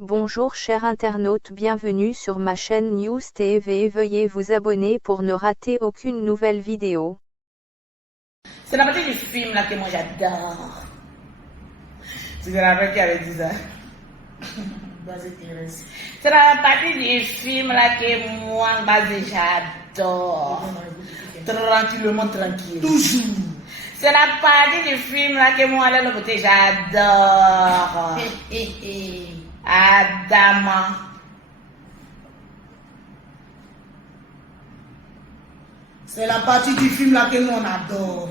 Bonjour chers internautes, bienvenue sur ma chaîne News TV. Veuillez vous abonner pour ne rater aucune nouvelle vidéo. C'est la partie du film là que moi j'adore. Tu te rappelles qui avait dit ça? C'est la partie du film là que moi j'adore. Tranquillement tranquille. Toujours. C'est la partie du film là que moi le côté j'adore. Adama. C'est la partie du film là que nous on adore.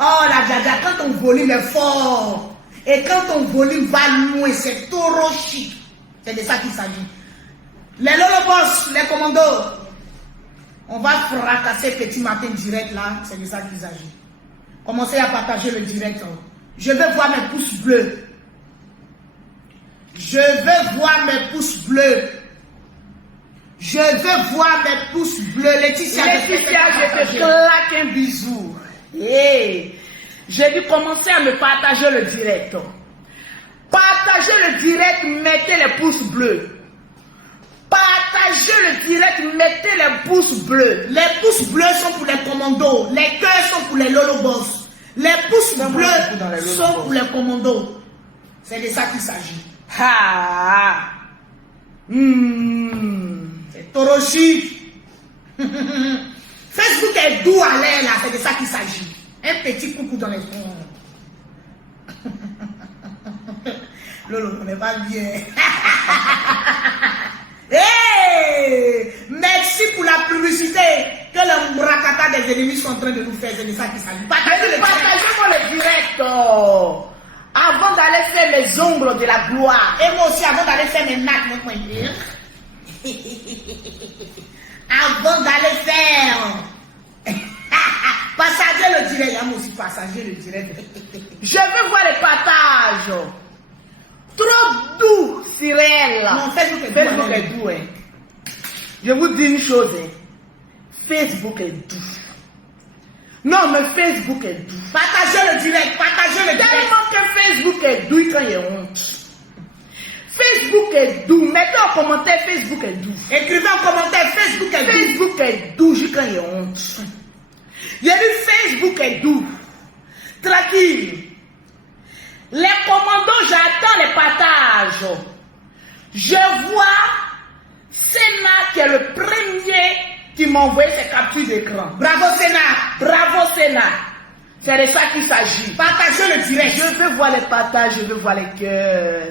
Oh la Djadia, quand ton volume est fort et quand ton volume va loin, c'est trop chic. C'est de ça qu'il s'agit. Les Lolobos, les commandos, on va fracasser petit matin direct là, c'est de ça qu'il s'agit. Commencez à partager le direct. Je veux voir mes pouces bleus. Je veux voir mes pouces bleus. Je veux voir mes pouces bleus. Laetitia, je te claque un bisou. Hey. J'ai dû commencer à me partager le direct. Partagez le direct, mettez les pouces bleus. Partagez le direct, mettez les pouces bleus. Les pouces bleus sont pour les commandos. Les cœurs sont pour les Lolobos. Les pouces bleus sont pour les commandos. C'est de ça qu'il s'agit. C'est Toroshi. Facebook est doux à l'air là, c'est de ça qu'il s'agit. Un petit coucou dans les fonds. Lolo, on n'est pas bien. Hey! Merci pour la publicité que le Murakata des ennemis sont en train de nous faire. C'est de ça qu'il s'agit. Partagez-moi le direct. Avant d'aller faire les ombres de la gloire. Et moi aussi, avant d'aller faire mes nacs, moi dire. Avant d'aller faire. Passager le direct. Moi aussi, passager le direct. Je veux voir les partages. Trop doux, Cyril. Non, Facebook est doux. Hein. Je vous dis une chose. Hein. Facebook est doux. Non, mais Facebook est doux. Partagez le direct, partagez le direct. Tellement que Facebook est doux quand il y a honte. Facebook est doux. Mettez en commentaire, Facebook est doux. Écrivez en commentaire, Facebook est doux. Facebook est doux quand il y a honte. Il y a dit Facebook est doux. Tranquille. Les commandos, j'attends les partages. Je vois Sénat qui est le premier qui m'a envoyé ses captures d'écran. Bravo Sénat. Bravo Sénat. C'est de ça qu'il s'agit. Partagez le direct. Je veux voir les partages, je veux voir les cœurs.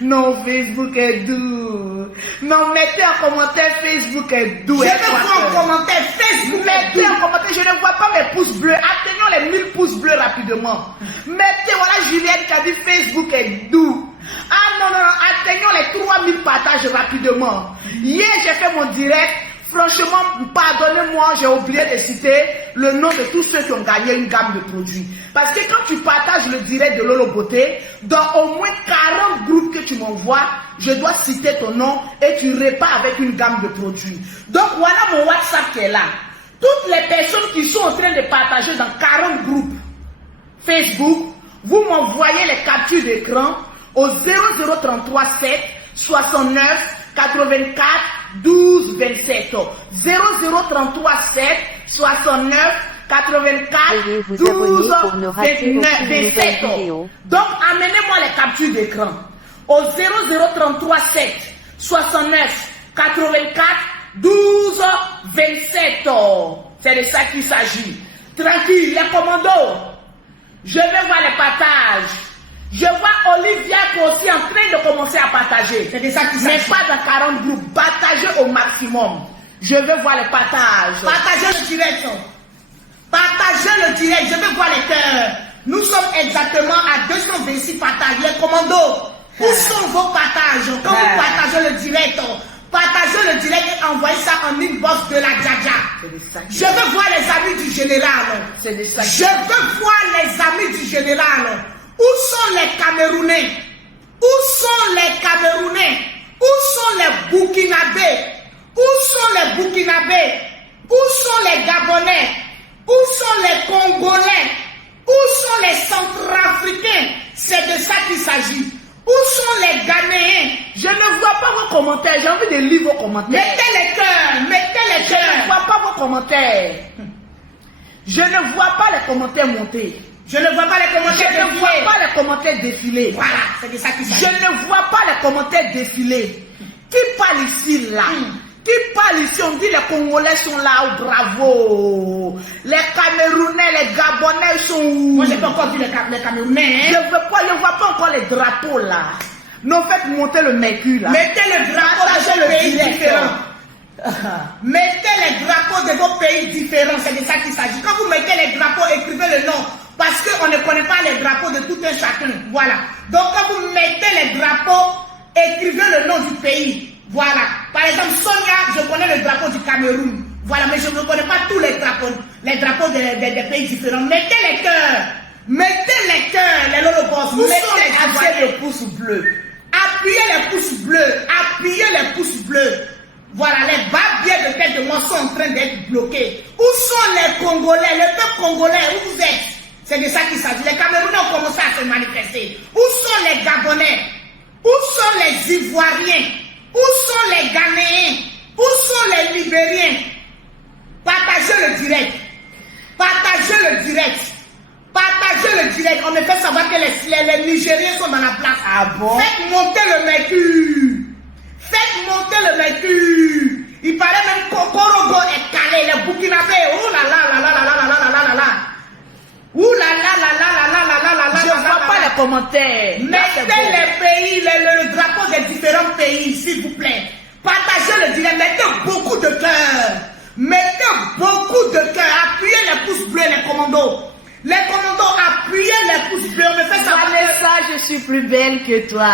Non, Facebook est doux. Non, mettez en commentaire, Facebook est doux. Je veux voir en commentaire, Facebook est doux. Mettez en commentaire, je ne vois pas mes pouces bleus. Atteignons les 1000 pouces bleus rapidement. Mettez, voilà Juliette qui a dit Facebook est doux. Ah non, atteignons les 3000 partages rapidement. Hier, j'ai fait mon direct. Franchement, pardonnez-moi, j'ai oublié de citer le nom de tous ceux qui ont gagné une gamme de produits. Parce que quand tu partages le direct de Lolo Beauté, dans au moins 40 groupes que tu m'envoies, je dois citer ton nom et tu repars avec une gamme de produits. Donc voilà mon WhatsApp qui est là. Toutes les personnes qui sont en train de partager dans 40 groupes Facebook, vous m'envoyez les captures d'écran au 0033 7 69 84 12 27 0033 7 69 84 12 27. Donc amenez-moi les captures d'écran au 0033 7 69 84 12 27. C'est de ça qu'il s'agit. Tranquille, les commandos. Je vais voir les partages. Je vois Olivia qui est aussi en train de commencer à partager. C'est de ça qu'il s'agit. Mais pas dans 40 groupes. Partagez au maximum. Je veux voir les partages. Partagez le direct. Partagez le direct. Je veux voir les cœurs. Nous sommes exactement à 226 partages. Les commandos, où sont vos partages? Quand vous partagez le direct, partagez le direct et envoyez ça en inbox de la Djadia. Je veux voir les amis du général. Je veux voir les amis du général. Où sont les Camerounais? Où sont les Camerounais? Où sont les Burkinabés? Où sont les Burkinabés? Où sont les Gabonais? Où sont les Congolais? Où sont les Centrafricains? C'est de ça qu'il s'agit. Où sont les Ghanéens? commentaires. J'ai envie de lire vos commentaires. Mettez les cœurs. Mettez les Je ne cœurs. vois pas vos commentaires. Je ne vois pas les commentaires monter. Je ne vois pas les Je commentaires ne vois défiler. pas les commentaires défiler. Voilà, c'est de ça qu'il Je s'agit. ne vois pas les commentaires défiler. Qui parle ici là? Qui parle ici? On dit les Congolais sont là, oh, bravo. Les Camerounais, les Gabonais sont où? Moi, j'ai pas encore vu les Camerounais. Je Hein? ne vois pas encore les drapeaux là. Non, faites monter le mercure là. Mettez le drapeau de Partagez vos le pays direct. différents. Mettez les drapeaux de vos pays différents, c'est de ça qu'il s'agit. Quand vous mettez les drapeaux, écrivez le nom. Parce qu'on ne connaît pas les drapeaux de tout un chacun. Voilà. Donc quand vous mettez les drapeaux, écrivez le nom du pays. Voilà. Par exemple, Sonia, je connais le drapeau du Cameroun. Voilà, mais je ne connais pas tous les drapeaux des pays différents. Mettez les cœurs. Mettez les cœurs, les lolobos. Où sont les Appuyez Ivoiriens? le pouce bleu. Appuyez les pouces bleus. Appuyez les pouces bleus. Voilà, les bas-biais de tête de moi sont en train d'être bloqués. Où sont les Congolais, le peuple congolais, où vous êtes? C'est de ça qu'il s'agit. Les Camerounais ont commencé à se manifester. Où sont les Gabonais? Où sont les Ivoiriens? Où sont les Ghanéens? Où sont les Libériens? Partagez le direct. Partagez le direct. Partagez le direct. On me fait savoir que les Nigériens sont dans la place. Ah bon? Faites monter le mercure. Faites monter le mercure. Il paraît même qu'Okorogo est calé. Les Burkinabés. Oh là là là là là là là là là là. Ouh là là là là là là là là là. Je ne vois pas les commentaires. Mettez les pays, le drapeau des différents pays, s'il vous plaît. Partagez le direct. Mettez beaucoup de cœur. Mettez beaucoup de cœur. Appuyez les pouces bleus, les commandos. Les commandos, appuyez les pouces bleus. On me fait savoir que... Vanessa, je suis plus belle que toi.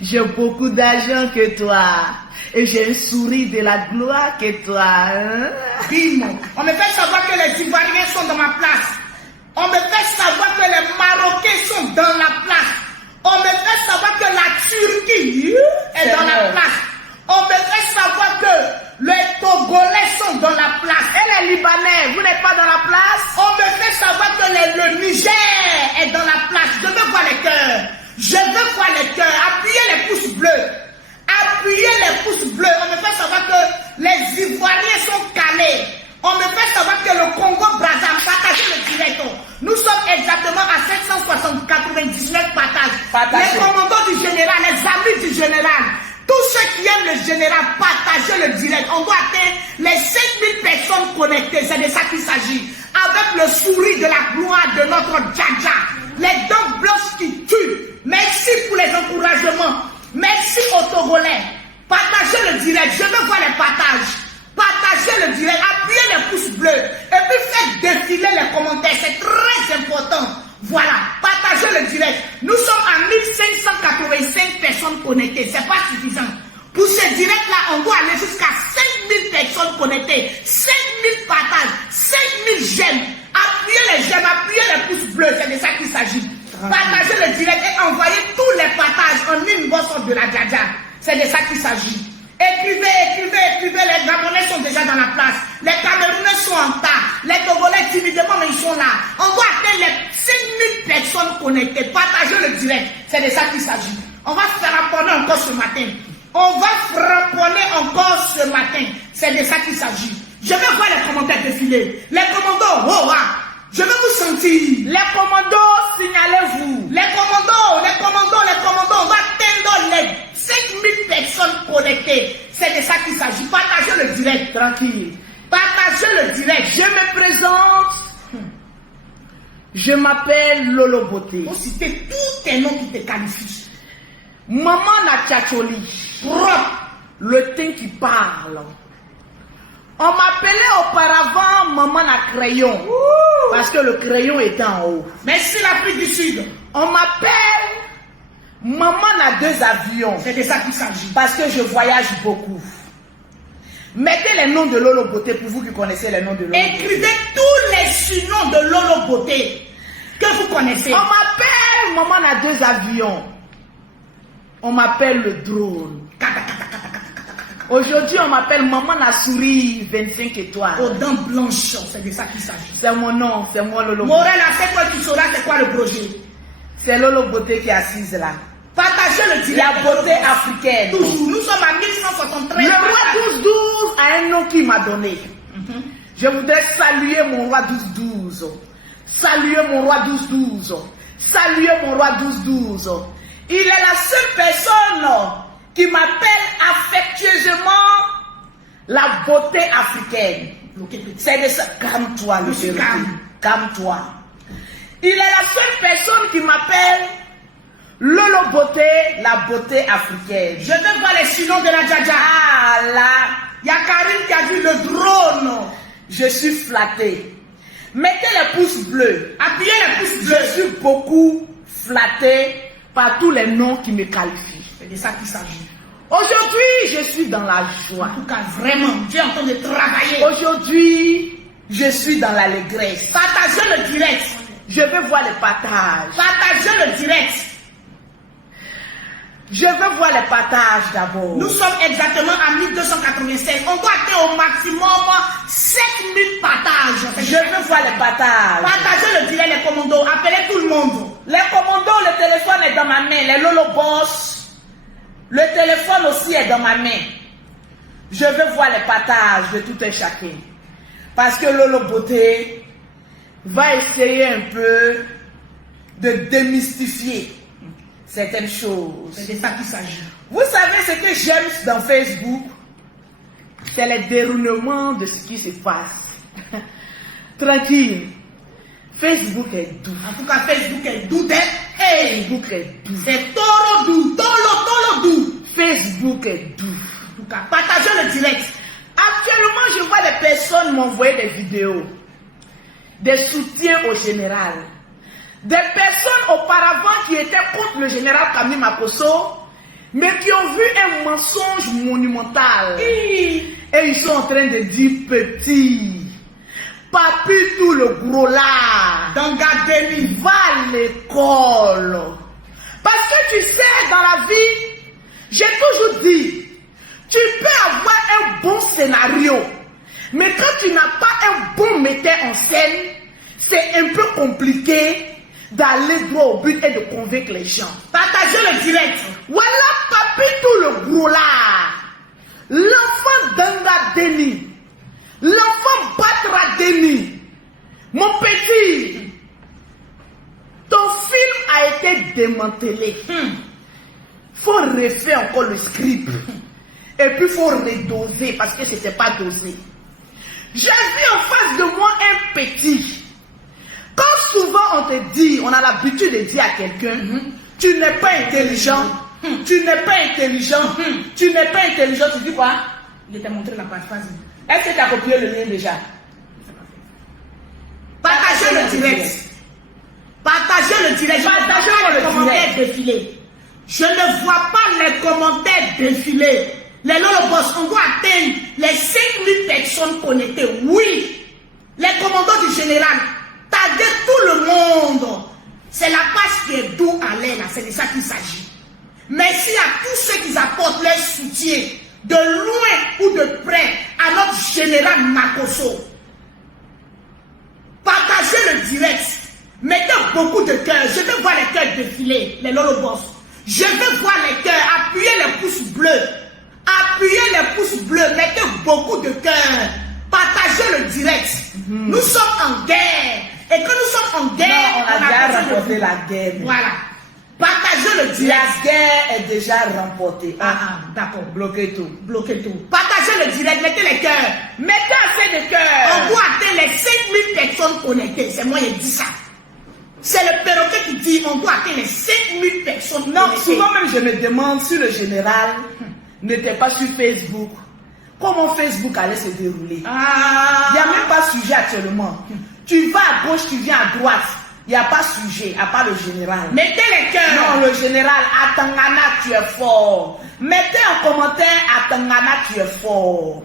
J'ai beaucoup d'argent que toi. Et j'ai un sourire de la gloire que toi. Hein? Bim. On me fait savoir que les Ivoiriens sont dans ma place. On me fait savoir que les Marocains sont dans la place. On me fait savoir que la Turquie est dans la place. On me fait savoir que les Togolais sont dans la place. Et les Libanais, vous n'êtes pas dans la place? On me fait savoir que le Niger est dans la place. Je veux voir les cœurs. Je veux voir les cœurs. Appuyez les pouces bleus. Appuyez les pouces bleus. On me fait savoir que les Ivoiriens sont calés. On me fait savoir que le Congo-Brazzaville, partagez le direct. Nous sommes exactement à 799 partages. Les commandants du général, les amis du général, tous ceux qui aiment le général, partagez le direct. On doit atteindre les 5000 personnes connectées. C'est de ça qu'il s'agit. Avec le sourire de la gloire de notre Djadja. Les dents blanches qui tuent. Merci pour les encouragements. Merci aux Togolais. Partagez le direct. Je veux voir les partages. Partagez le direct. Appuyez les pouces bleus. Et puis faites défiler les commentaires. C'est très important. Voilà. Partagez le direct. Nous sommes à 1585 personnes connectées. C'est pas suffisant. Pour ce direct-là, on doit aller jusqu'à 5000 personnes connectées. 5000 partages. 5000 j'aime. Appuyez les j'aime. Appuyez les pouces bleus. C'est de ça qu'il s'agit. Partagez le direct et envoyez tous les partages en une bosse de la Djadja. C'est de ça qu'il s'agit. Écrivez, écrivez, écrivez. Les Gabonais sont déjà dans la place. Les Camerounais sont en tas. Les Togolais timidement, mais ils sont là. On doit atteindre les 5000 personnes connectées. Partagez le direct. C'est de ça qu'il s'agit. On va frapponner encore ce matin. On va frapponner encore ce matin. C'est de ça qu'il s'agit. Je vais voir les commentaires défiler. Les commandos, oh, ah. Je veux vous sentir. Les commandos, signalez-vous. Les commandos, on va atteindre les 5000 personnes connectées. C'est de ça qu'il s'agit. Partagez le direct. Tranquille. Partagez le direct. Je me présente. Je m'appelle Lolo Beauté. Faut citer tous tes noms qui te qualifient. Maman Natchacholi. Propre. Le teint qui parle. On m'appelait auparavant Maman à crayon. Parce que le crayon était en haut. Merci l'Afrique du Sud. On m'appelle Maman à 2 avions. C'est de ça qu'il s'agit. Parce que je voyage beaucoup. Mettez les noms de Lolo Beauté pour vous qui connaissez les noms de Lolo Beauté. Écrivez tous les surnoms de Lolo Beauté que vous connaissez. On m'appelle Maman à 2 avions. On m'appelle le drone. Aujourd'hui, on m'appelle Maman la souris 25 étoiles. Aux dents blanches, c'est de ça qu'il s'agit. C'est mon nom, c'est moi Lolo Beauté. Morel, à cette fois tu sauras c'est quoi le projet. C'est Lolo Beauté qui est assise là. Partagez Partagez le direct. La beauté africaine. Toujours. Nous sommes à 1173. Le roi 12-12 a un nom qui m'a donné. Je voudrais saluer mon roi 12-12. Saluer mon roi 12-12. Saluer mon roi 12-12. Il est la seule personne qui m'appelle affectueusement la beauté africaine. C'est de ça. Calme-toi, le chéri. Calme-toi. Il est la seule personne qui m'appelle Lolo Beauté, la beauté africaine. Je vais voir les signaux de la Djadja. Ah là, il y a Karim qui a vu le drone. Je suis flatté. Mettez les pouces bleus. Appuyez les pouces bleus. Je suis beaucoup flatté par tous les noms qui me qualifient. C'est de ça qu'il s'agit. Aujourd'hui, je suis dans la joie. En tout cas, vraiment, tu es en train de travailler. Aujourd'hui, je suis dans l'allégresse. Partagez le direct. Je vais voir les partages. Partagez le direct. Je veux voir les partages d'abord. Nous sommes exactement à 1287. On doit atteindre au maximum 7000 partages. Je veux voir les partages. Partagez le direct, les commandos. Appelez tout le monde. Les commandos, le téléphone est dans ma main. Les Lolo Boss, le téléphone aussi est dans ma main. Je veux voir les partages de tout un chacun. Parce que Lolo Beauté va essayer un peu de démystifier certaines choses. C'est de ça qu'il s'agit. Vous savez ce que j'aime dans Facebook? C'est le déroulement de ce qui se passe. Tranquille. Facebook est doux. En tout cas, Facebook est doux. Facebook est doux. C'est toro doux. Tolo doux. Facebook est doux. En tout cas, partagez le direct. Actuellement, je vois des personnes m'envoyer des vidéos, des soutiens au général. Des personnes auparavant qui étaient contre le général Camille Makosso, mais qui ont vu un mensonge monumental. Et ils sont en train de dire petit, papi tout le gros là, Dangadeni, va à l'école. Parce que tu sais, dans la vie, j'ai toujours dit, tu peux avoir un bon scénario, mais quand tu n'as pas un bon metteur en scène, c'est un peu compliqué d'aller droit au but et de convaincre les gens. Partagez le direct. Voilà papi tout le gros là. L'enfant Danga Deni. L'enfant Batra Deni. Mon petit. Ton film a été démantelé. Faut refaire encore le script. Et puis faut redoser parce que c'était pas dosé. J'ai vu en face de moi un petit. Quand souvent on te dit, on a l'habitude de dire à quelqu'un, tu n'es pas intelligent, tu n'es pas intelligent, tu n'es pas intelligent, tu dis quoi? Il t'a montré la phrase. Est-ce que tu as copié le lien déjà? Partagez le direct. Partagez le direct. Partagez les commentaires défiler. Je ne vois pas les commentaires défiler. Les Lolo Boss, on doit atteindre les 5000 personnes connectées. Oui. Les commandants du général. Taguez tout le monde. C'est la page qui est doux à l'air, c'est de ça qu'il s'agit. Merci à tous ceux qui apportent leur soutien, de loin ou de près, à notre général Makosso. Partagez le direct. Mettez beaucoup de cœurs. Je veux voir les cœurs défiler, les Lolo Boss. Je veux voir les cœurs. Appuyez les pouces bleus. Appuyez les pouces bleus. Mettez beaucoup de cœurs. Partagez le direct. Nous sommes en guerre. Et quand nous sommes en guerre, non, on a déjà remporté la guerre. Voilà. Partagez le direct. La guerre est déjà remportée. D'accord. Bloquez tout. Bloquez tout. Partagez le direct. Mettez les cœurs. Mettez assez de cœurs. On doit atteindre les 5000 personnes connectées. C'est moi qui dis ça. C'est le perroquet qui dit on doit atteindre les 5000 personnes non, connectées. souvent même je me demande si le général n'était pas sur Facebook. Comment Facebook allait se dérouler? Il n'y a même pas de sujet actuellement. Tu vas à gauche, tu viens à droite. Il n'y a pas de sujet, à part le général. Mettez les cœurs. Non, le général, à Tangana, tu es fort. Mettez en commentaire, à Tangana, tu es fort.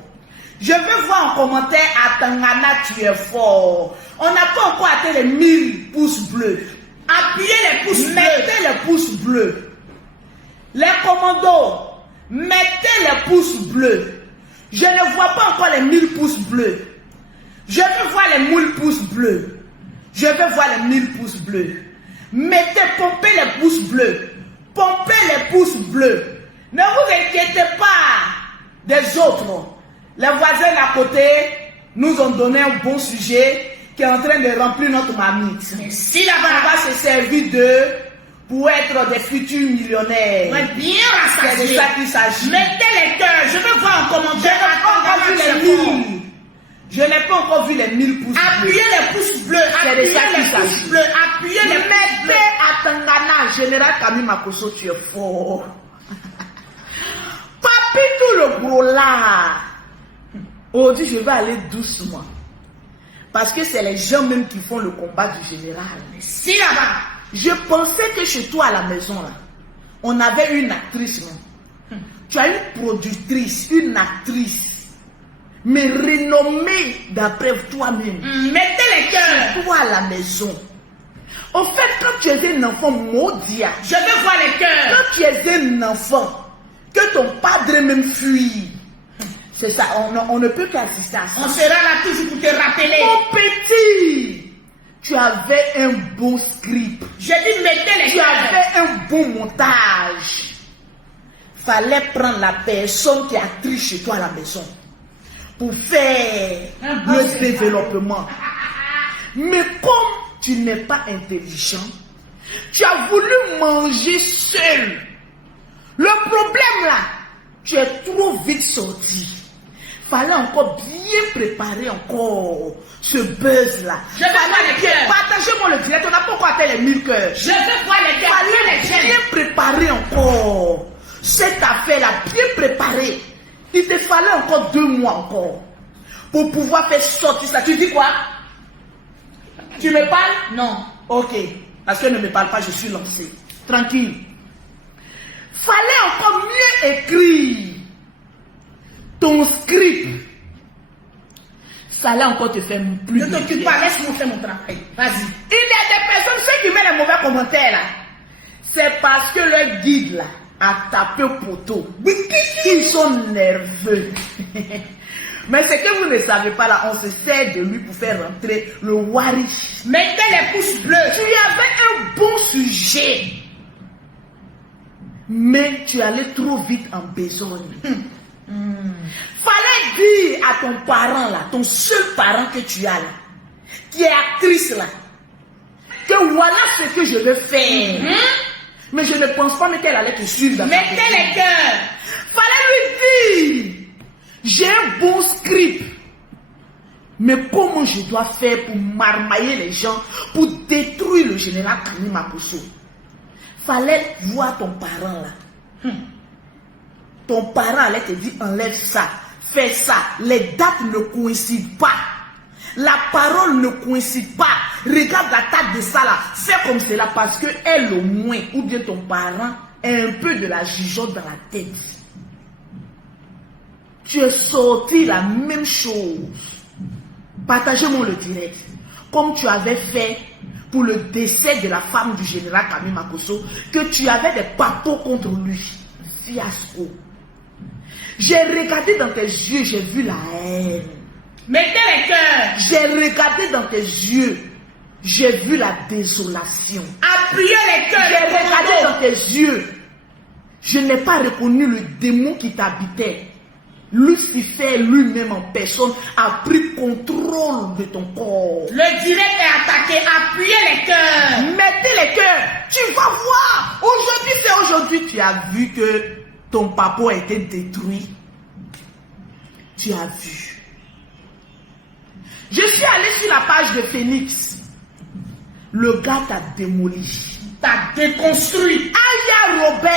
Je veux voir en commentaire, à Tangana, tu es fort. On n'a pas encore atteint les 1000 pouces bleus. Appuyez les pouces bleus. Mettez les pouces bleus. Les commandos, mettez les pouces bleus. Je ne vois pas encore les 1000 pouces bleus. Je veux voir les 1000 pouces bleus. Je veux voir les 1000 pouces bleus. Mettez, pompez les pouces bleus. Pompez les pouces bleus. Ne vous inquiétez pas des autres. Les voisins d'à côté nous ont donné un bon sujet qui est en train de remplir notre marmite. Merci On là-bas. va se servir d'eux pour être des futurs millionnaires. Ouais, bien C'est de rassasié. ça qu'il s'agit. Mettez les cœurs. Je veux voir en Je commentaire. n'ai pas encore vu les 1000. Je n'ai pas encore vu les 1000 pouces bleus. Appuyez les pouces bleus. C'est de Appuyez ça qu'il les pouces s'agit. bleus. Appuyez les pouces bleus. Mettez à Tangana, général Camille Makosso, tu es fort. Papi, tout le gros là. On dit, je vais aller doucement. Parce que c'est les gens même qui font le combat du général. Si là-bas. Je pensais que chez toi à la maison, là, on avait une actrice. Non? Tu as une productrice, une actrice, mais renommée d'après toi-même. Mettez les cœurs. Toi à la maison. Au fait, quand tu es un enfant maudit, Je veux voir les cœurs. quand tu es un enfant, que ton padre même fuit, c'est ça, on ne peut qu'assister à ça. On sera là toujours pour te rappeler. Mon petit, tu avais un bon script, Je dis mettez les tu cœurs. avais un bon montage. Fallait prendre la personne qui a triché chez toi à la maison pour faire Un bon le script. développement. Mais comme tu n'es pas intelligent, tu as voulu manger seul. Le problème là, tu es trop vite sorti. Fallait encore bien préparer encore ce buzz là. Je vais voir les cœurs. Partagez-moi le direct, on n'a pas encore atteint les 1000 cœurs. Je veux voir les cœurs. Fallait Les cœurs. bien préparer encore cette affaire-là, bien préparer. Il te fallait encore 2 mois encore pour pouvoir faire sortir ça. Tu dis quoi? Tu me parles? Non. Ok. Parce qu'elle ne me parle pas, je suis lancé. Tranquille. Fallait encore mieux écrire ton script. Ça allait encore te faire plus Ne de t'occupe bien. pas, laisse-moi faire mon travail. Vas-y. Il y a des personnes, ceux qui mettent les mauvais commentaires là, c'est parce que leur guide là a tapé au poteau. Ils sont nerveux. Mais ce que vous ne savez pas là, on se sert de lui pour faire rentrer le wari. Mettez les pouces bleus. Tu avais un bon sujet, mais tu allais trop vite en besogne. Fallait dire à ton parent là, ton seul parent que tu as là, qui est actrice là, que voilà ce que je veux faire. Mais je ne pense pas qu'elle allait te suivre dans ta Mettez vie. les cœurs. Fallait lui dire, j'ai un bon script, mais comment je dois faire pour marmailler les gens, pour détruire le général Kani Makosso? Fallait voir ton parent là. Ton parent allait te dire, enlève ça, fais ça. Les dates ne coïncident pas. La parole ne coïncide pas. Regarde la table de ça là. Fais comme cela parce que elle au moins, ou bien ton parent, a un peu de la jugeote dans la tête. Tu es sorti la même chose. Partagez-moi le direct. Comme tu avais fait pour le décès de la femme du général Kani Makosso, que tu avais des papos contre lui. Fiasco. J'ai regardé dans tes yeux, j'ai vu la haine. Mettez les cœurs. J'ai regardé dans tes yeux, j'ai vu la désolation. Appuyez les cœurs. J'ai les regardé commandos. dans tes yeux, je n'ai pas reconnu le démon qui t'habitait. Lucifer lui-même en personne a pris contrôle de ton corps. Le direct est attaqué. Appuyez les cœurs. Mettez les cœurs, tu vas voir. Aujourd'hui, c'est aujourd'hui, tu as vu que ton papa a été détruit. Tu as vu. Je suis allé sur la page de Phoenix. Le gars t'a démoli. T'as déconstruit. Aya Robert.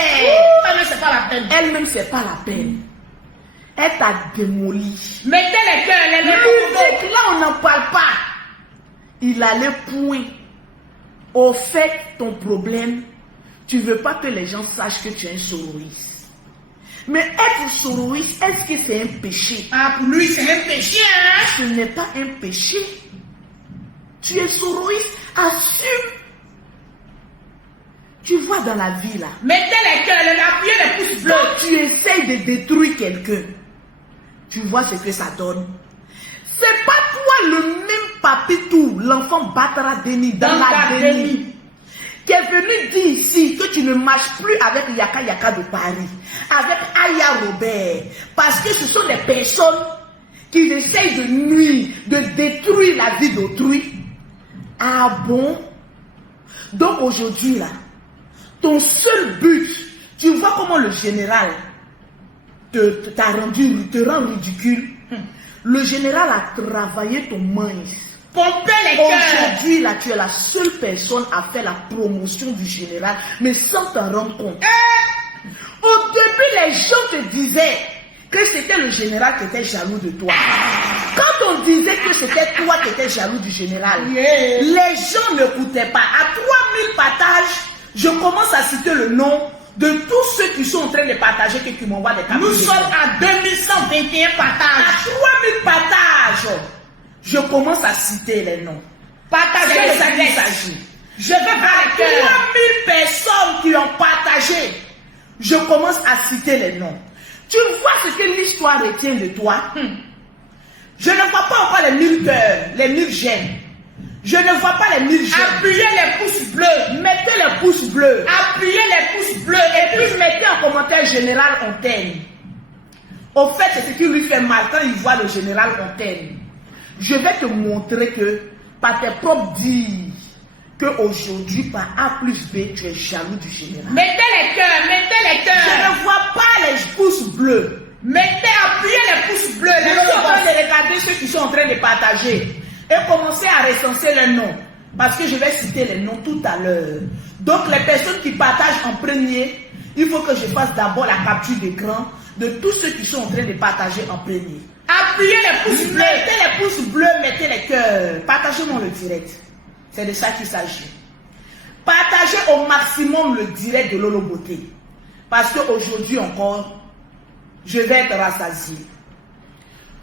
Mais c'est pas la peine. Elle-même, c'est pas la peine. Elle t'a démoli. Mettez les cœurs. Les Musique, commandos. là, on n'en parle pas. Il allait point. Au fait, ton problème, tu veux pas que les gens sachent que tu es un soroïste. Mais être soroïste, est-ce que c'est un péché? Ah, pour lui, c'est un péché, hein? Ce n'est pas un péché. Tu es soroïste, assume. Tu vois dans la vie là, Mettez les cœurs. Appuyez les pouces bleus. quand tu essayes de détruire quelqu'un, tu vois ce que ça donne. C'est pas toi le même papitou, l'enfant Batra Denis dans Dans la la déni, déni. qui est venu dire ici que tu ne marches plus avec Yaka Yaka de Paris, avec Aya Robert, parce que ce sont des personnes qui essayent de nuire, de détruire la vie d'autrui. Ah bon? Donc aujourd'hui là, ton seul but, tu vois comment le général te rend ridicule. Le général a travaillé ton mince. Pomper les cœurs. Aujourd'hui, là, tu es la seule personne à faire la promotion du général, mais sans t'en rendre compte. Au début, les gens te disaient que c'était le général qui était jaloux de toi. Quand on disait que c'était toi qui étais jaloux du général, les gens n'écoutaient pas. À 3000 partages, je commence à citer le nom de tous ceux qui sont en train de partager et qui m'envoient des captures. Nous sommes à 2121 partages. À 3000 partages. Je commence à citer les noms. Partagez les avis. Je vais voir les cœurs. 3000 personnes qui ont partagé. Je commence à citer les noms. Tu vois ce que l'histoire retient de toi? Je ne vois pas encore les 1000 cœurs, les 1000 j'aime. Je ne vois pas les 1000 j'aime. Appuyez les pouces bleus. Mettez les pouces bleus. Appuyez les pouces bleus. Et puis mettez en commentaire général Antenne. Au fait, c'est ce qui lui fait mal quand il voit le général Antenne. Je vais te montrer que, par tes propres dires, qu'aujourd'hui, par A plus B, tu es jaloux du général. Mettez les cœurs, mettez les cœurs. Je ne vois pas les pouces bleus. Mettez, appuyez les pouces bleus. Je suis en train de regarder ceux qui sont en train de partager. Et commencer à recenser les noms. Parce que je vais citer les noms tout à l'heure. Donc, les personnes qui partagent en premier, il faut que je fasse d'abord la capture d'écran de tous ceux qui sont en train de partager en premier. Appuyez les pouces bleus. Mettez les pouces bleus, mettez les cœurs. Partagez-moi le direct. C'est de ça qu'il s'agit. Partagez au maximum le direct de Lolo Beauté. Parce qu'aujourd'hui encore, je vais être rassasié.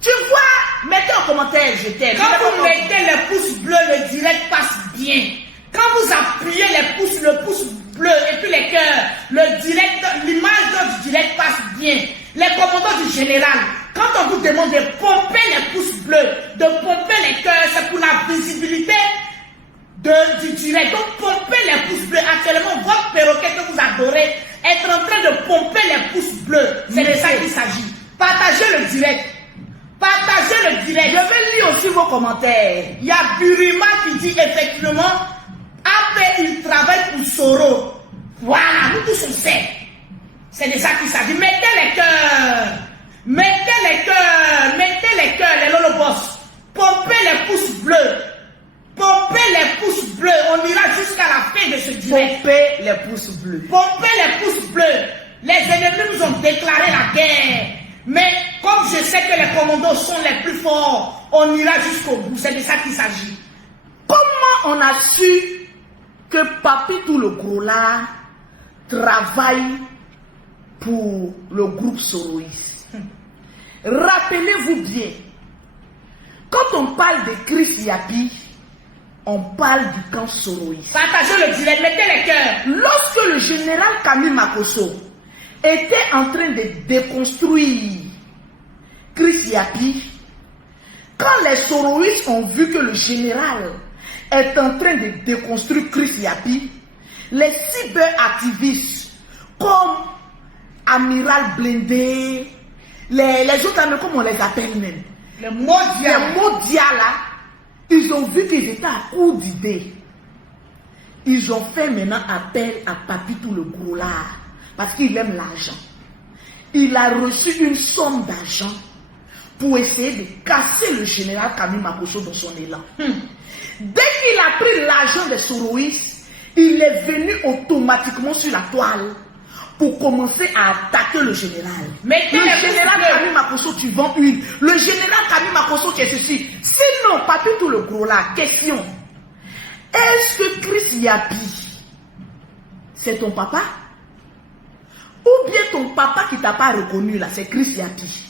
Tu vois, mettez en commentaire, je t'aime. Quand vous mettez les pouces bleus, le direct passe bien. Quand vous appuyez les pouces, le pouce bleu et puis les cœurs, le direct, l'image du direct passe bien. Les commandants du général, quand on vous demande de pomper les pouces bleus, de pomper les cœurs, c'est pour la visibilité du direct. Donc pomper les pouces bleus. Actuellement, votre perroquet que vous adorez est en train de pomper les pouces bleus. C'est de ça qu'il s'agit. Partagez le direct. Partagez le direct. Je vais lire aussi vos commentaires. Il y a Burima qui dit effectivement, après il travaille pour Soro. Voilà, nous tous on sait. C'est de ça qu'il s'agit. Mettez les cœurs. Mettez les cœurs. Mettez les cœurs, les lolobos. Pompez les pouces bleus. Pompez les pouces bleus. On ira jusqu'à la fin de ce direct. Pompez les pouces bleus. Pompez les pouces bleus. Les ennemis nous ont déclaré la guerre. Mais comme je sais que les commandos sont les plus forts, on ira jusqu'au bout. C'est de ça qu'il s'agit. Comment on a su que Papitou le gros là travaille pour le groupe Soroïs? Rappelez-vous bien, quand on parle de Chris Yapi, on parle du camp Soroïs. Partagez le direct, mettez les cœurs. Lorsque le général Camille Makosso était en train de déconstruire Chris Yapi, quand les Soroïs ont vu que le général est en train de déconstruire Chris Yapi, les cyberactivistes comme Amiral Blindé, les autres, comment on les appelle même, les Modia là, ils ont vu qu'ils étaient à court d'idées. Ils ont fait maintenant appel à Papitou le gros là, parce qu'il aime l'argent. Il a reçu une somme d'argent pour essayer de casser le général Camille Makosso dans son élan. Dès qu'il a pris l'argent des Soroïs, il est venu automatiquement sur la toile pour commencer à attaquer le général. Mais le général Camille Makosso, tu vends une. Le général Camille Makosso, tu es ceci. Sinon, Papitou le gros là, question. Est-ce que Chris Yapi, c'est ton papa? Ou bien ton papa qui t'a pas reconnu là, c'est Chris Yapi?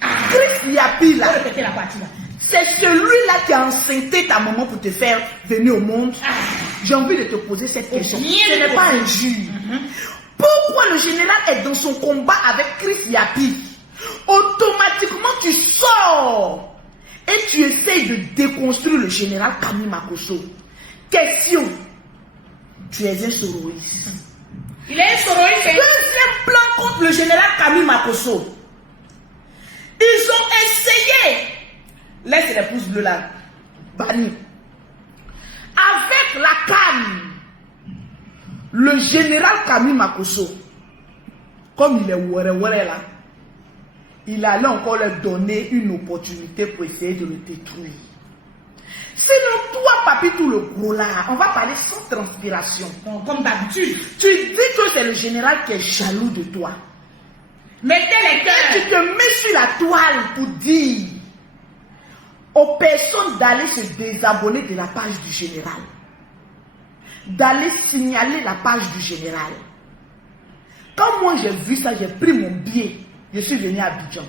Chris Yapi là, c'est celui-là qui a enceinté ta maman pour te faire venir au monde. J'ai envie de te poser cette question. Ce n'est pas injure. Pourquoi le général est dans son combat avec Chris Yapi? Automatiquement tu sors et tu essayes de déconstruire le général Camille Makosso. Question. Tu es un soroïste. Il est un soroïste. Deuxième plan contre le général Camille Makosso. Ils ont essayé. Laisse les pouces bleus là. Banni. Avec la canne. Le général Camille Makosso, comme il est ouéré là, il allait encore leur donner une opportunité pour essayer de le détruire. Sinon, toi, papi, tout le gros là, on va parler sans transpiration. Bon, comme d'habitude. Tu dis que c'est le général qui est jaloux de toi. Mettez les cœurs. Tu te mets sur la toile pour dire aux personnes d'aller se désabonner de la page du général. D'aller signaler la page du général. Quand moi j'ai vu ça, j'ai pris mon billet. Je suis venu à Abidjan.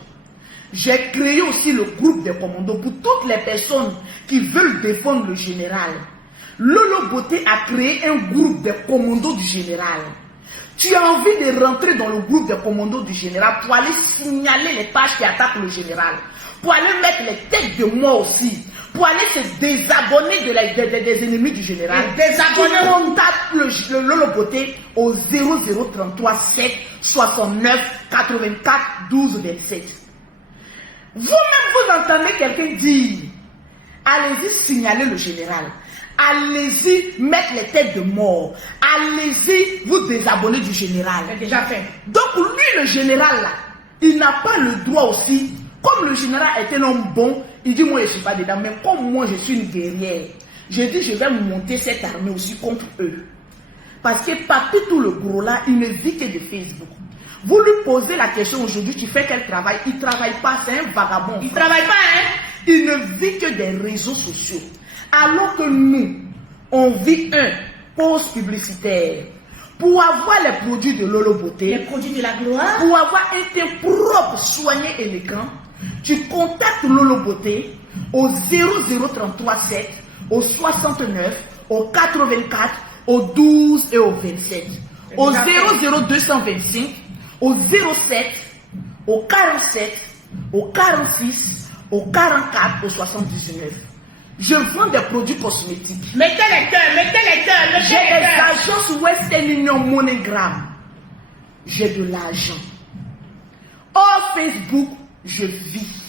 J'ai créé aussi le groupe des commandos pour toutes les personnes qui veulent défendre le général. Lolo Beauté a créé un groupe des commandos du général. Tu as envie de rentrer dans le groupe des commandos du général pour aller signaler les pages qui attaquent le général. Pour aller mettre les têtes de mort aussi. Pour aller se désabonner des ennemis du général. Désabonner. Tu contactes le Lolo Beauté au 0033 7 69 84 12 27. Vous-même, vous entendez quelqu'un dire, allez-y signaler le général. Allez-y mettre les têtes de mort. Allez-y vous désabonner du général. C'est déjà fait. Donc lui, le général là, il n'a pas le droit aussi. Comme le général est un homme bon, il dit moi je ne suis pas dedans. Mais comme moi je suis une guerrière, je dis je vais monter cette armée aussi contre eux. Parce que partout tout le gros là, il ne vit que de Facebook. Vous lui posez la question aujourd'hui, tu fais quel travail? Il ne travaille pas, c'est un vagabond. Il ne travaille pas, hein? Il ne vit que des réseaux sociaux. Alors que nous, on vit un post publicitaire. Pour avoir les produits de Lolo Beauté, Les produits de la gloire. pour avoir un teint propre, soigné, élégant, tu contactes Lolo Beauté au 0033 7, au 69, au 84, au 12 et au 27. Au 00225, au 07, au 47, au 46, au 44, au 79. Je vends des produits cosmétiques. Mettez les cœurs, mettez les cœurs, mettez J'ai les des cœurs. agences Western Union MoneyGram. J'ai de l'argent. Hors Facebook, je vis.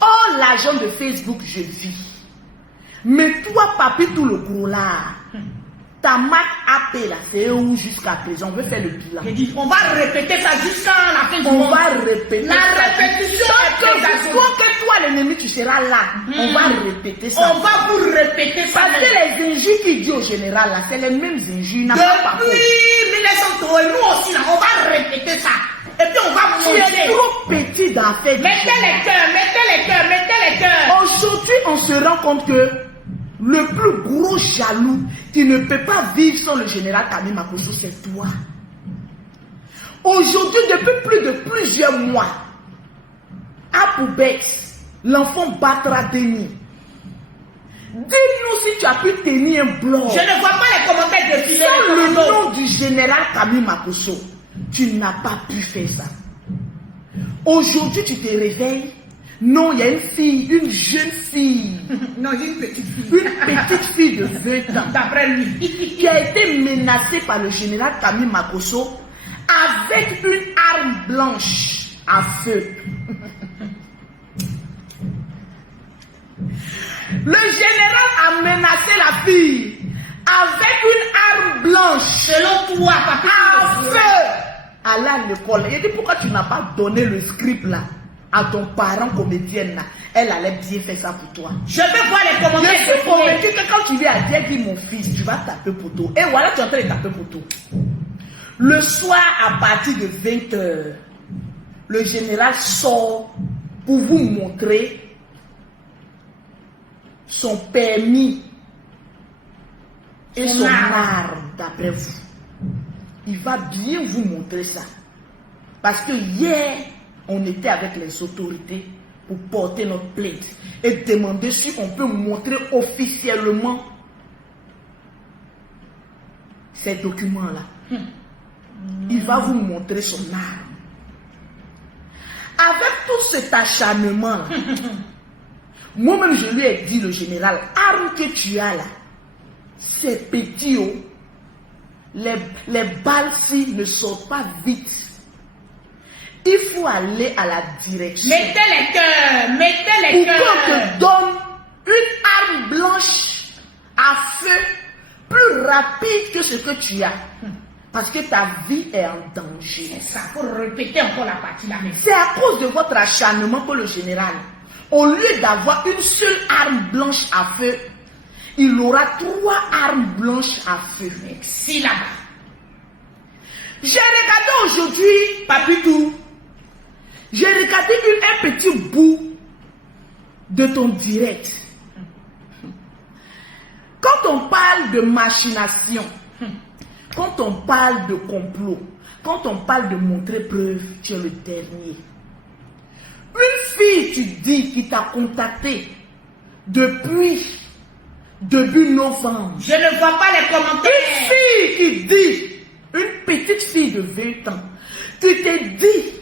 Hors l'argent de Facebook, je vis. Mais toi, papi, tout le gros là, ta marque AP là, c'est où jusqu'à présent? On veut faire le bilan. J'ai dit, on va répéter ça jusqu'à la fin du On monde. va répéter. La répétition est Tant présente. que toi, l'ennemi, tu seras là. On va répéter ça. On va vous répéter ça. Parce que les injures qu'il dit au général là, c'est les mêmes injures. Il n'a pas Depuis 1900, nous aussi là, on va répéter ça. Et puis on va Tu es manger. trop petit dans la fête. Mettez les cœurs, mettez les cœurs, mettez les cœurs. Aujourd'hui, on se rend compte que le plus gros jaloux qui ne peut pas vivre sans le général Camille Makosso, c'est toi. Aujourd'hui, depuis plusieurs mois, à Poubex, l'enfant battra Denis. Dis-nous si tu as pu tenir un bloc. Je ne vois pas les commentaires défiler. Sans le nom du général Camille Makosso, tu n'as pas pu faire ça. Aujourd'hui, tu te réveilles. Non, il y a une fille, une jeune fille. Non, j'ai une petite fille. Une petite fille de 20 ans. D'après lui. Qui a été menacée par le général Camille Makosso avec une arme blanche à feu. Le général a menacé la fille avec une arme blanche. Selon toi, papa. À feu. Aller à l'école. Il dit pourquoi tu n'as pas donné le script là à ton parent comédienne là. Elle allait bien faire ça pour toi. Je peux voir les commentaires. Je suis convaincu que quand tu viens à dire que mon fils, tu vas taper poteau. Et voilà, tu es en train de taper poteau. Le soir, à partir de 20h, le général sort pour vous montrer son permis et son arme, d'après vous. Il va bien vous montrer ça. Parce que hier, on était avec les autorités pour porter notre plainte et demander si on peut montrer officiellement ces documents-là. Il va vous montrer son arme. Avec tout cet acharnement, moi-même je lui ai dit, le général, arme que tu as là, c'est petit. Oh. Les balles-ci ne sortent pas vite. Il faut aller à la direction. Mettez les cœurs, mettez les cœurs. Pour qu'on te donne une arme blanche à feu plus rapide que ce que tu as. Parce que ta vie est en danger. C'est ça, faut répéter encore la partie là. C'est à cause de votre acharnement que le général, au lieu d'avoir une seule arme blanche à feu, il aura 3 armes blanches à feu. Si là-bas. J'ai regardé aujourd'hui, Papitou, j'ai regardé un petit bout de ton direct. Quand on parle de machination, quand on parle de complot, quand on parle de montrer preuve, tu es le dernier. Une fille, tu dis, qui t'a contacté depuis début novembre. Je ne vois pas les commentaires. Une fille qui dit, une petite fille de 20 ans, qui te dit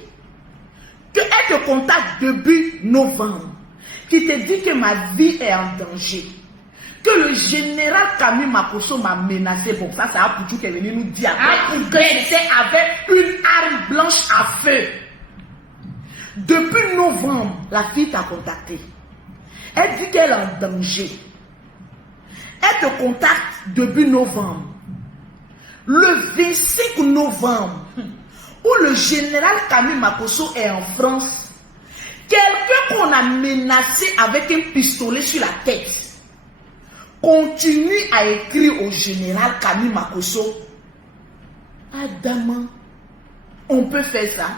qu'elle te contacte début novembre, qui te dit que ma vie est en danger, que le général Camille Makosso m'a menacé. Bon, ça a Poutou qui est venu nous dire que j'étais avec une arme blanche à feu. Depuis novembre, la fille t'a contacté. Elle dit qu'elle est en danger. Elle te contacte début novembre. Le 25 novembre, où le général Camille Makosso est en France, quelqu'un qu'on a menacé avec un pistolet sur la tête continue à écrire au général Camille Makosso. Adama, on peut faire ça.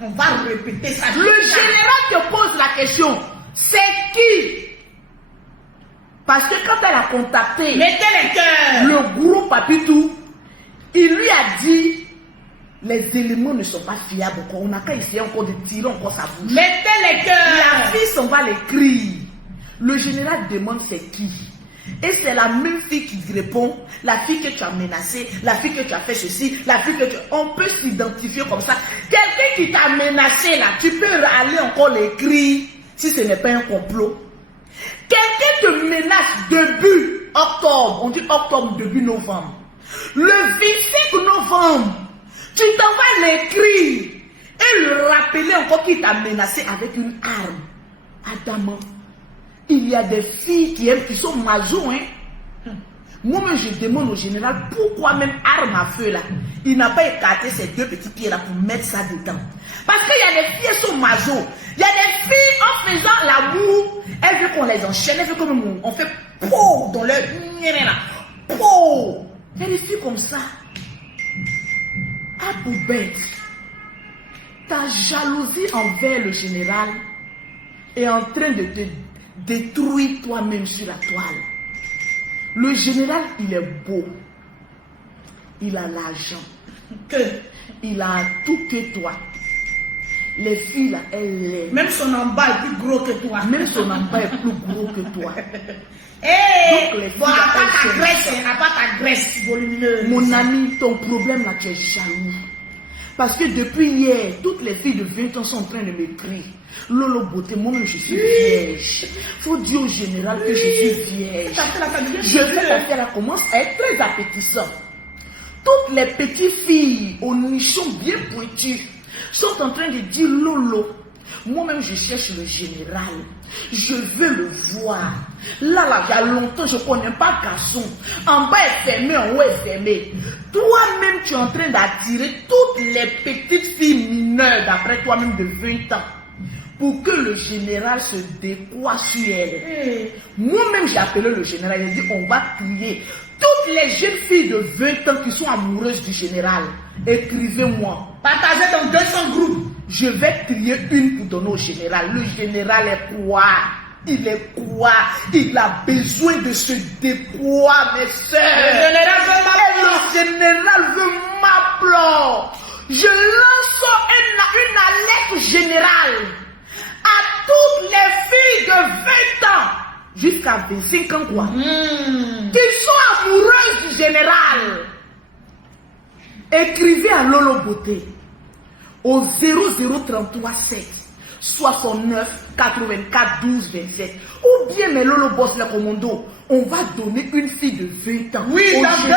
On va répéter ça. Le général te pose la question, c'est qui? Parce que quand elle a contacté mettez les cœurs, le gros Papitou, il lui a dit, les éléments ne sont pas fiables. On n'a qu'à essayer encore de tirer encore sa bouche. mettez les cœurs. La fille s'en va l'écrire. Le général demande c'est qui? Et c'est la même fille qui répond, la fille que tu as menacée, la fille que tu as fait ceci, la fille que tu... On peut s'identifier comme ça. Quelqu'un qui t'a menacé là, tu peux aller encore l'écrire si ce n'est pas un complot. Quelqu'un te menace début octobre, on dit octobre, début novembre. Le 25 novembre, tu t'en vas l'écrire et le rappeler encore qu'il t'a menacé avec une arme. Adama, il y a des filles qui sont majos, hein. Moi-même, je demande au général pourquoi même arme à feu là, il n'a pas écarté ces 2 petits pieds là pour mettre ça dedans. Parce qu'il y a des filles qui sont majos. Il y a des filles en faisant l'amour, elles veulent qu'on les enchaîne, elles veulent qu'on fait po dans leur là. Po. Il y a des filles comme ça. À poubelle. Ta jalousie envers le général est en train de te détruire toi-même sur la toile. Le général, il est beau. Il a l'argent. Il a tout que toi. Les filles là, elles l'aiment. Même son embas est plus gros que toi. Même son embas est plus gros que toi. Bon, à part ta graisse volumineuse. Mon ami, ton problème là, tu es jaloux. Parce que depuis hier, toutes les filles de 20 ans sont en train de m'écrire. Lolo Beauté, moi-même je suis vierge. Faut dire au général que je suis vierge. Je vais la faire, elle commence à être très appétissante. Toutes les petites filles aux nichons bien pointus sont en train de dire Lolo. Moi-même je cherche le général. Je veux le voir. Là, il y a longtemps, je ne connais pas garçon. En bas est fermé, en haut est fermé. Toi-même, tu es en train d'attirer toutes les petites filles mineures, d'après toi-même, de 20 ans, pour que le général se déploie sur elle. Moi-même, j'ai appelé le général. Il a dit, on va trier toutes les jeunes filles de 20 ans qui sont amoureuses du général. Écrivez-moi. Partagez dans 200 groupes. Je vais trier une pour donner au général. Le général est quoi? Il est quoi? Il a besoin de se déployer, mes soeurs. Le général veut m'applaudir. Je lance une alerte générale à toutes les filles de 20 ans jusqu'à 25 ans, quoi, qui sont amoureuses du général. Écrivez à Lolo Beauté au 0033 7 69 84 12 27. Ou bien mes Lolo Boss, le commando, on va donner une fille de 20 ans. Oui, dans 200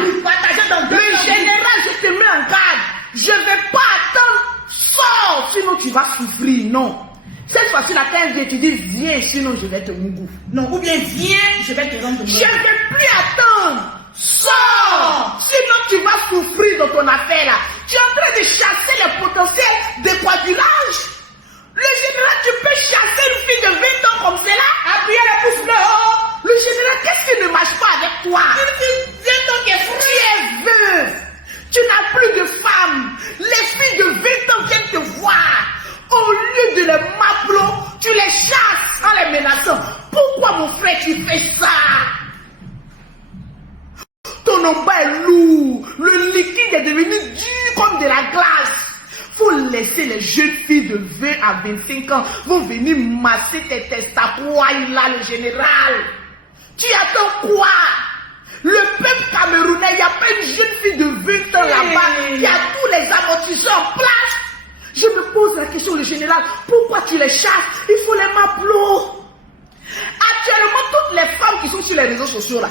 groupes, partagez dans 200 Le général, je te mets en garde. Je ne vais pas attendre. Sors, sinon tu vas souffrir. Non. Cette fois-ci, la 15 tu dis viens, sinon je vais te mougou. Non, ou bien viens, je vais te rendre. Je ne vais plus attendre. Sors, sinon tu vas souffrir dans ton affaire là. Tu es en train de chasser les potentiels décoagulage. Le général, tu peux chasser une fille de 20 ans comme cela. Appuyez le pouce bleu haut. Le général, qu'est-ce qui ne marche pas avec toi? Une fille de 20 ans qui est Tu es veuve. Tu n'as plus de femmes. Les filles de 20 ans viennent te voir. Au lieu de les m'appeler, tu les chasses en les menaçant. Pourquoi mon frère tu fais ça? Ton omba est lourd. Le liquide est devenu dur comme de la glace. Faut laisser les jeunes filles de 20 à 25 ans vont venir masser tes testapouailles là, le général. Tu attends quoi? Le peuple camerounais, il n'y a pas une jeune fille de 20 ans là-bas qui a tous les amortisseurs en place. Je me pose la question, le général, pourquoi tu les chasses? Il faut les m'appeler. Actuellement, toutes les femmes qui sont sur les réseaux sociaux là,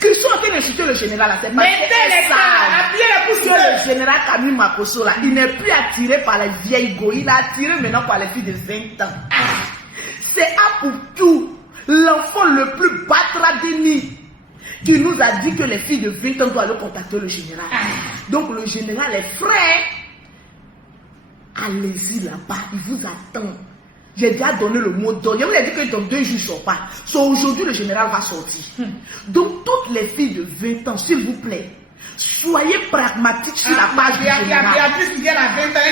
qui sont en train d'insulter le général là, c'est parce appuyez le pouce bleu. le général Camille Makosso là, il n'est plus attiré par les vieilles go, il est attiré maintenant par les filles de 20 ans. C'est à pour tout. L'enfant le plus batradéni qui nous a dit que les filles de 20 ans doivent aller contacter le général. Donc le général est frais. Allez-y là-bas, il vous attend. J'ai déjà donné le mot d'ordre. Je vous ai dit que dans 2 jours, je ne sors pas. So, aujourd'hui, le général va sortir. Donc, toutes les filles de 20 ans, s'il vous plaît, soyez pragmatiques sur la page du général.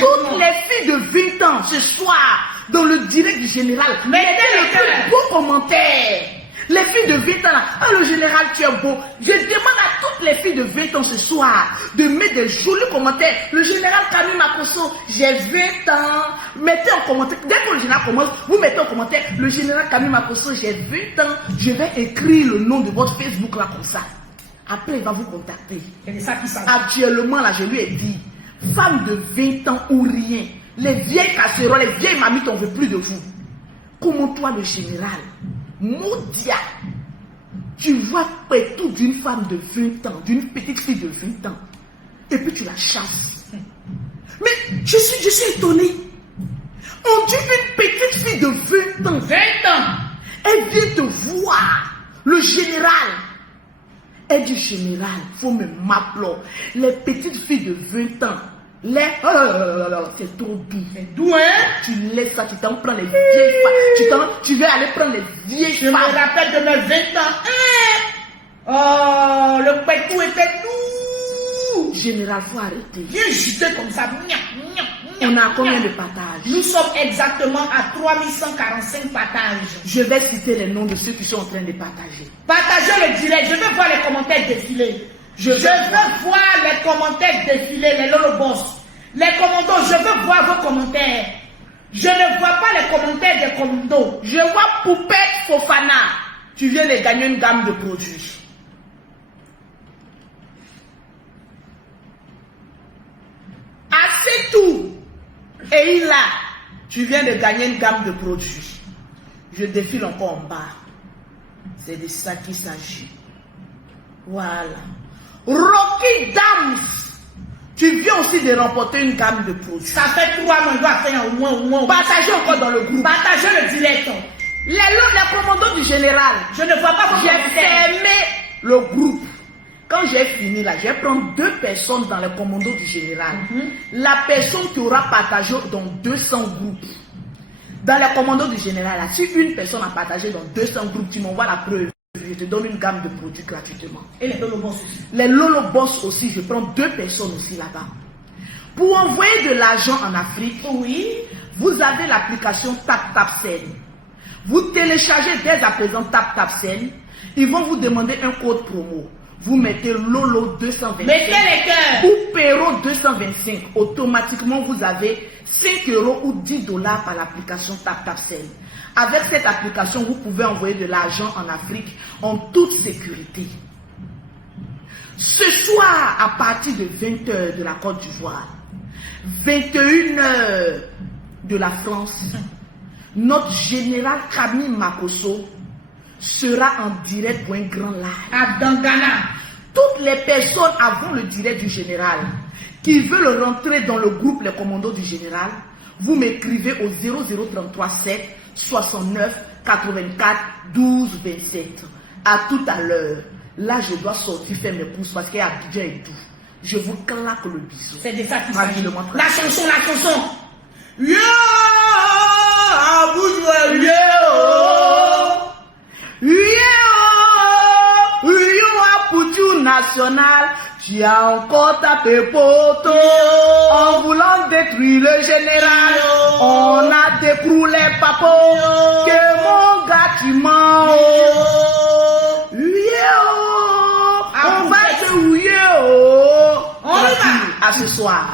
Toutes les filles de 20 ans, ce soir, dans le direct du général, mettez le plus beau commentaire. Les filles de 20 ans là, ah le général tu es beau. Je demande à toutes les filles de 20 ans ce soir de mettre des jolis commentaires. Le général Camille Makosso, j'ai 20 ans. Mettez en commentaire. Dès que le général commence, vous mettez en commentaire, le général Camille Makosso, j'ai 20 ans. Je vais écrire le nom de votre Facebook là comme ça. Après il va vous contacter. C'est ça qui s'en Actuellement là, je lui ai dit, femme de 20 ans ou rien, les vieilles casseroles, les vieilles mamies, on ne veut plus de vous. Comment toi le général? Maudia, tu vois tout d'une femme de 20 ans, d'une petite fille de 20 ans, et puis tu la chasses. Mais je suis étonné. On dit une petite fille de 20 ans, 20 ans, elle vient te voir, le général. Elle dit général, faut me m'appeler. Les petites filles de 20 ans, c'est trop doux. c'est doux, hein? Tu laisses ça, tu t'en prends les vieilles femmes. Tu vas aller prendre les vieilles Je femmes. me rappelle de mes 20 ans. Oh, le pétou était doux. Général, faut arrêter. Viens jeter comme ça. On a combien de partages? Nous sommes exactement à 3145 partages. Je vais citer les noms de ceux qui sont en train de partager. Partagez le direct. Je veux voir les commentaires défiler. Je veux voir les commentaires défiler, les Lolo Boss. Les commandos, je veux voir vos commentaires. Je ne vois pas les commentaires des commandos. Je vois Poupette Fofana. Tu viens de gagner une gamme de produits. Assez tout. Et il a. Tu viens de gagner une gamme de produits. Je défile encore en bas. C'est de ça qu'il s'agit. Voilà. Rocky Dams, tu viens aussi de remporter une gamme de produits. Ça fait 3 mois, il doit faire au moins. Partagez encore dans le groupe. Partagez le direct. Les commandos du général. Je ne vois pas vos J'ai commentaires. fermé le groupe. Quand j'ai fini là, je vais prendre 2 personnes dans les commandos du général. La personne qui aura partagé dans 200 groupes. Dans les commandos du général, là, si une personne a partagé dans 200 groupes, tu m'envoies la preuve. Je te donne une gamme de produits gratuitement. Et les Lolo Boss aussi. Les Lolo Boss aussi, je prends 2 personnes aussi là-bas. Pour envoyer de l'argent en Afrique, Oui. vous avez l'application TapTapSend. Vous téléchargez dès à présent TapTapSend. Ils vont vous demander un code promo. Vous mettez Lolo 225 Mettez les cœurs. ou Pero 225. Automatiquement, vous avez 5 € ou 10 $ par l'application TapTapSend. Avec cette application, vous pouvez envoyer de l'argent en Afrique en toute sécurité. Ce soir, à partir de 20 h de la Côte d'Ivoire, 21 h de la France, notre général Camille Makosso sera en direct pour un grand live. À Dangana. Toutes les personnes avant le direct du général qui veulent rentrer dans le groupe Les Commandos du général, vous m'écrivez au 0033 7 69 84 12 27. À tout à l'heure. Là, je dois sortir faire mes courses parce qu'il y a Abidjan et tout. Je vous claque le bisou. C'est de ça qu'il s'agit. Tranquillement. La chanson. Yo, Abuja, yo. Yo, Aputu national, tu as encore tapé poteau. En voulant détruire le général, on a décroulé les papos. Que mon gars tu mens. On va te ouiller. On va à ce soir.